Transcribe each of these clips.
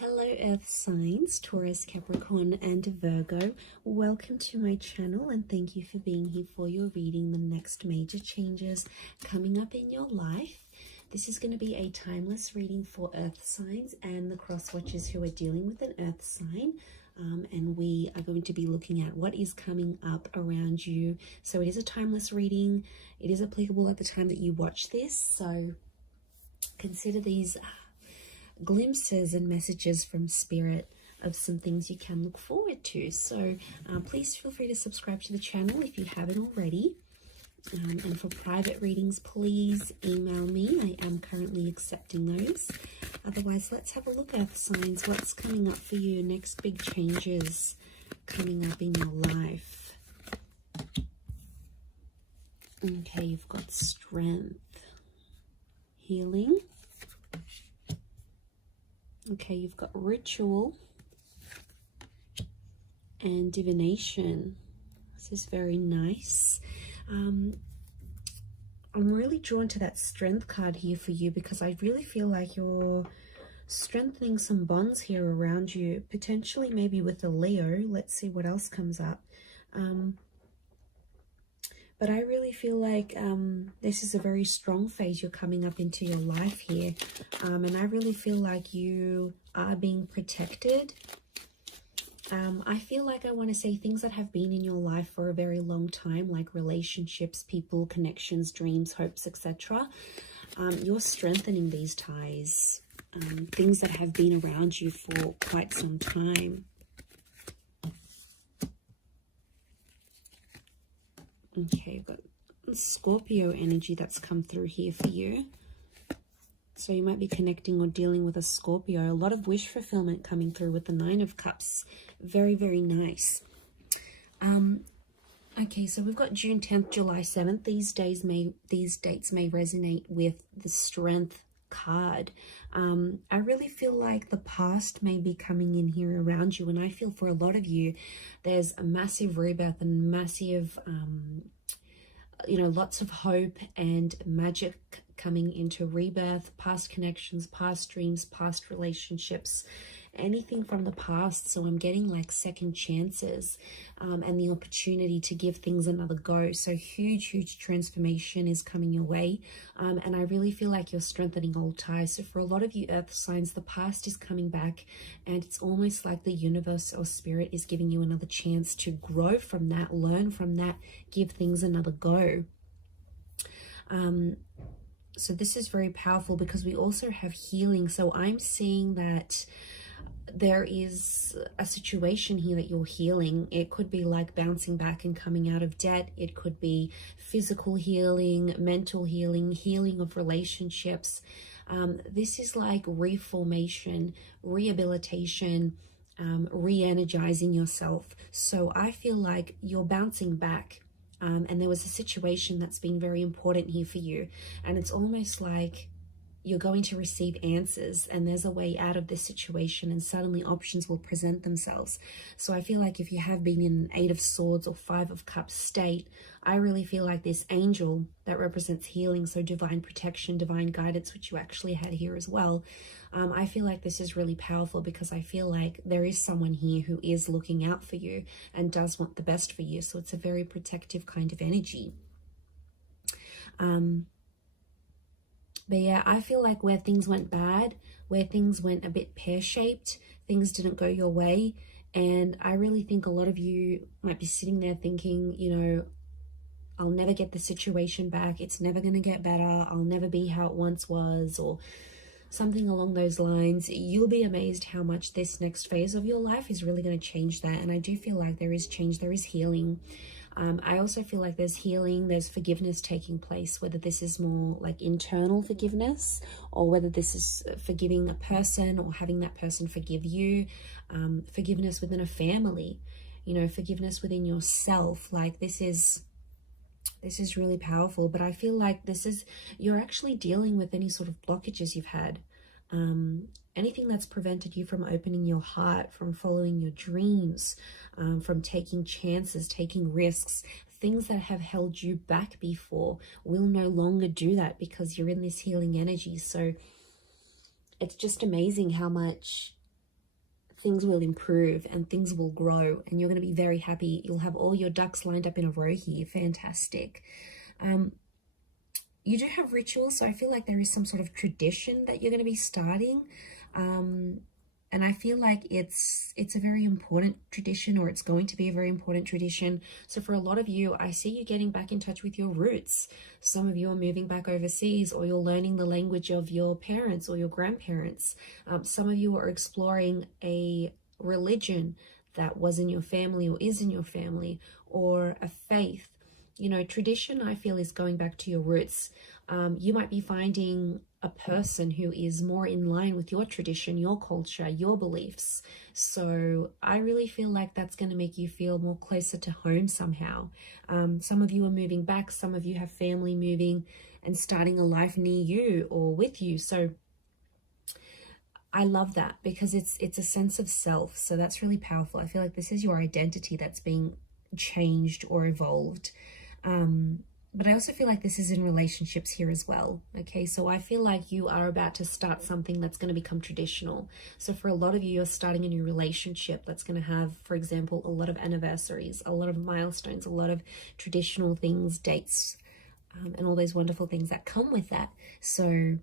Hello Earth signs, Taurus, Capricorn and Virgo. Welcome to my channel and thank you for being here for your reading. The next major changes coming up in your life. This is going to be a timeless reading for Earth signs and the cross watchers who are dealing with an Earth sign. And we are going to be looking at what is coming up around you. So it is a timeless reading. It is applicable at the time that you watch this. So consider these glimpses and messages from spirit of some things you can look forward to. So please feel free to subscribe to the channel if you haven't already. And for private readings, please email me. I am currently accepting those. Otherwise, let's have a look at signs. What's coming up for you? Next big changes coming up in your life. Okay, you've got strength, healing. Okay, you've got ritual and divination. This is very nice. I'm really drawn to that strength card here for you because I really feel like you're strengthening some bonds here around you, potentially maybe with a Leo. Let's see what else comes up. But I really feel like this is a very strong phase you're coming up into your life here. And I really feel like you are being protected. I feel like I want to say things that have been in your life for a very long time, like relationships, people, connections, dreams, hopes, etc. You're strengthening these ties, things that have been around you for quite some time. Okay, you've got Scorpio energy that's come through here for you. So you might be connecting or dealing with a Scorpio. A lot of wish fulfillment coming through with the Nine of Cups. Very, very nice. Okay, so we've got June 10th, July 7th. These dates may resonate with the Strength card. I really feel like the past may be coming in here around you, and I feel for a lot of you there's a massive rebirth and massive lots of hope and magic coming into rebirth, past connections, past dreams, past relationships, anything from the past. So I'm getting like second chances and the opportunity to give things another go. So huge transformation is coming your way, and I really feel like you're strengthening old ties. So for a lot of you Earth signs, the past is coming back, and it's almost like the universe or spirit is giving you another chance to grow from that, learn from that, give things another go. So this is very powerful because we also have healing. So I'm seeing that there is a situation here that you're healing. It could be like bouncing back and coming out of debt. It could be physical healing, mental healing, healing of relationships. This is like reformation, rehabilitation, re-energizing yourself. So I feel like you're bouncing back. And there was a situation that's been very important here for you. And it's almost like you're going to receive answers and there's a way out of this situation, and suddenly options will present themselves. So I feel like if you have been in an 8 of Swords or 5 of Cups state, I really feel like this angel that represents healing, so divine protection, divine guidance, which you actually had here as well. I feel like this is really powerful because I feel like there is someone here who is looking out for you and does want the best for you. So it's a very protective kind of energy. But yeah, I feel like where things went bad, where things went a bit pear-shaped, things didn't go your way. And I really think a lot of you might be sitting there thinking, you know, I'll never get the situation back. It's never going to get better. I'll never be how it once was, or something along those lines. You'll be amazed how much this next phase of your life is really going to change that. And I do feel like there is change, there is healing. I also feel like there's healing, there's forgiveness taking place, whether this is more like internal forgiveness or whether this is forgiving a person or having that person forgive you, forgiveness within a family, you know, forgiveness within yourself. Like this is really powerful. But I feel like you're actually dealing with any sort of blockages you've had, anything that's prevented you from opening your heart, from following your dreams, from taking chances, taking risks. Things that have held you back before will no longer do that because you're in this healing energy. So it's just amazing how much things will improve and things will grow, and you're going to be very happy. You'll have all your ducks lined up in a row here. Fantastic. You do have rituals, so I feel like there is some sort of tradition that you're going to be starting. And I feel like it's a very important tradition, or it's going to be a very important tradition. So for a lot of you, I see you getting back in touch with your roots. Some of you are moving back overseas, or you're learning the language of your parents or your grandparents. Some of you are exploring a religion that was in your family or is in your family, or a faith. You know, tradition, I feel, is going back to your roots. You might be finding a person who is more in line with your tradition, your culture, your beliefs. So I really feel like that's going to make you feel more closer to home somehow. Some of you are moving back. Some of you have family moving and starting a life near you or with you. So I love that, because it's a sense of self. So that's really powerful. I feel like this is your identity that's being changed or evolved. But I also feel like this is in relationships here as well. Okay, so I feel like you are about to start something that's going to become traditional. So for a lot of you, you're starting a new relationship that's going to have, for example, a lot of anniversaries, a lot of milestones, a lot of traditional things, dates, and all those wonderful things that come with that. So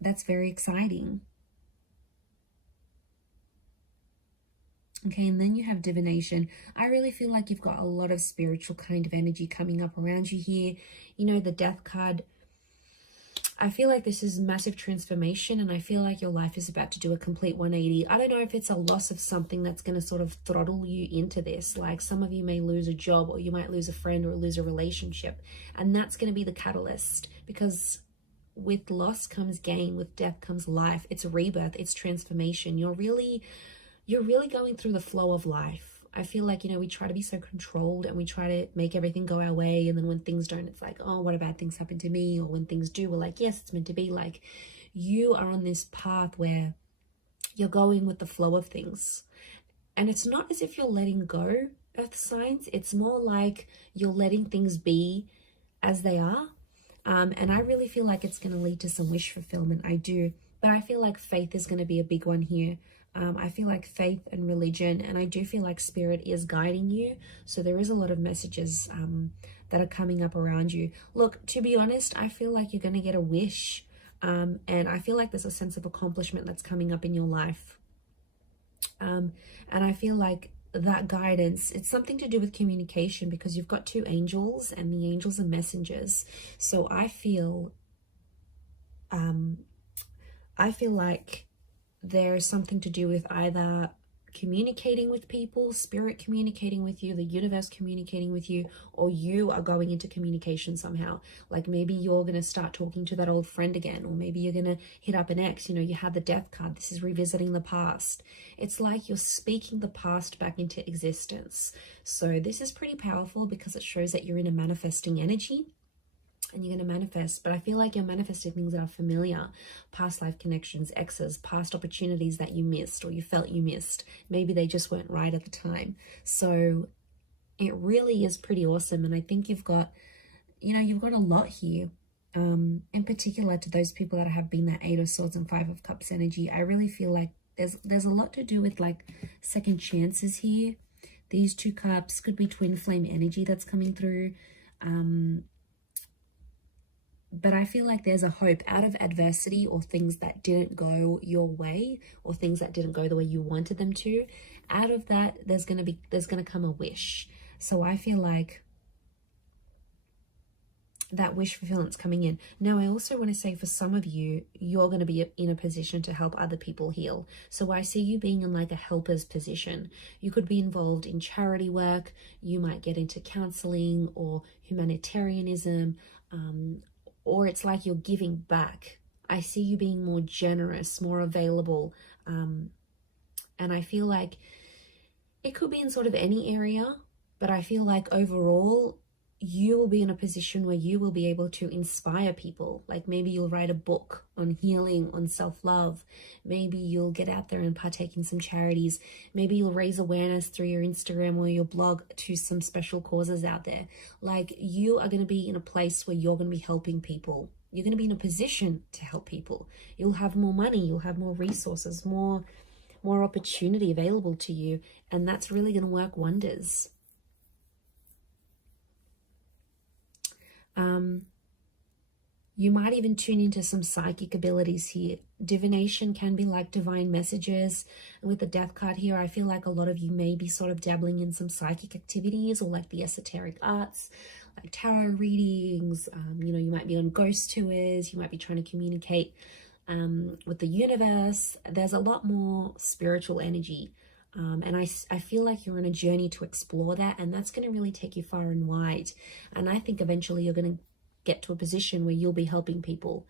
that's very exciting. Okay, and then you have divination. I really feel like you've got a lot of spiritual kind of energy coming up around you here. You know, the death card, I feel like this is massive transformation, and I feel like your life is about to do a complete 180. I don't know if it's a loss of something that's going to sort of throttle you into this. Like some of you may lose a job, or you might lose a friend, or lose a relationship. And that's going to be the catalyst, because with loss comes gain, with death comes life. It's rebirth, it's transformation. You're really going through the flow of life. I feel like, you know, we try to be so controlled, and we try to make everything go our way. And then when things don't, it's like, oh, what a bad things happen to me? Or when things do, we're like, yes, it's meant to be. Like, you are on this path where you're going with the flow of things. And it's not as if you're letting go, earth signs. It's more like you're letting things be as they are. And I really feel like it's going to lead to some wish fulfillment. I do. But I feel like faith is going to be a big one here. I feel like faith and religion, and I do feel like spirit is guiding you. So there is a lot of messages that are coming up around you. Look, to be honest, I feel like you're going to get a wish. And I feel like there's a sense of accomplishment that's coming up in your life. And I feel like that guidance, it's something to do with communication, because you've got two angels, and the angels are messengers. So I feel like there's something to do with either communicating with people, spirit communicating with you, the universe communicating with you, or you are going into communication somehow. Like maybe you're going to start talking to that old friend again, or maybe you're going to hit up an ex. You know, you have the death card. This is revisiting the past. It's like you're speaking the past back into existence. So this is pretty powerful, because it shows that you're in a manifesting energy. And you're going to manifest, but I feel like you're manifesting things that are familiar, past life connections, exes, past opportunities that you missed, or you felt you missed. Maybe they just weren't right at the time. So it really is pretty awesome. And I think you've got, you know, you've got a lot here. In particular to those people that have been that 8 of Swords and 5 of Cups energy. I really feel like there's a lot to do with like second chances here. These 2 cups could be twin flame energy that's coming through. But I feel like there's a hope out of adversity, or things that didn't go your way, or things that didn't go the way you wanted them to. Out of that, there's going to come a wish. So I feel like that wish fulfillment's coming in. Now, I also want to say, for some of you, you're going to be in a position to help other people heal. So I see you being in like a helper's position. You could be involved in charity work. You might get into counseling or humanitarianism, or it's like you're giving back. I see you being more generous, more available. And I feel like it could be in sort of any area, but I feel like overall, you will be in a position where you will be able to inspire people. Like maybe you'll write a book on healing, on self-love. Maybe you'll get out there and partake in some charities. Maybe you'll raise awareness through your Instagram or your blog to some special causes out there. Like you are going to be in a place where you're going to be helping people. You're going to be in a position to help people. You'll have more money. You'll have more resources, more more opportunity available to you, and that's really going to work wonders. You might even tune into some psychic abilities here. Divination can be like divine messages. And with the death card here, I feel like a lot of you may be sort of dabbling in some psychic activities or like the esoteric arts, like tarot readings. You know, you might be on ghost tours. You might be trying to communicate with the universe. There's a lot more spiritual energy. And I feel like you're on a journey to explore that, and that's going to really take you far and wide. And I think eventually you're going to get to a position where you'll be helping people,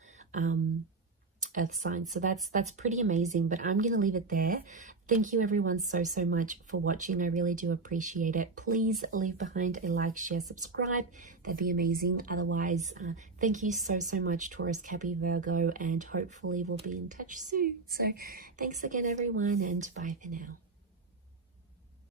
earth signs. So that's pretty amazing, but I'm going to leave it there. Thank you everyone so much for watching. I really do appreciate it. Please leave behind a like, share, subscribe. That'd be amazing. Otherwise, thank you so much, Taurus, Cappy, Virgo, and hopefully we'll be in touch soon. So thanks again everyone, and bye for now.